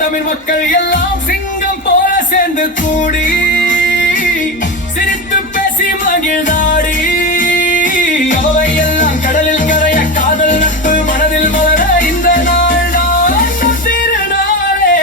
தமிழ் மக்கள் எல்லாம் சிங்கம் போல சேர்ந்து கூடி சிரித்து பேசி மகிழ்ந்தாடி அவை எல்லாம் கடலில் கரைய காதல் நட்பு மனதில் மலர இந்த நாள் தான் திருநாளே.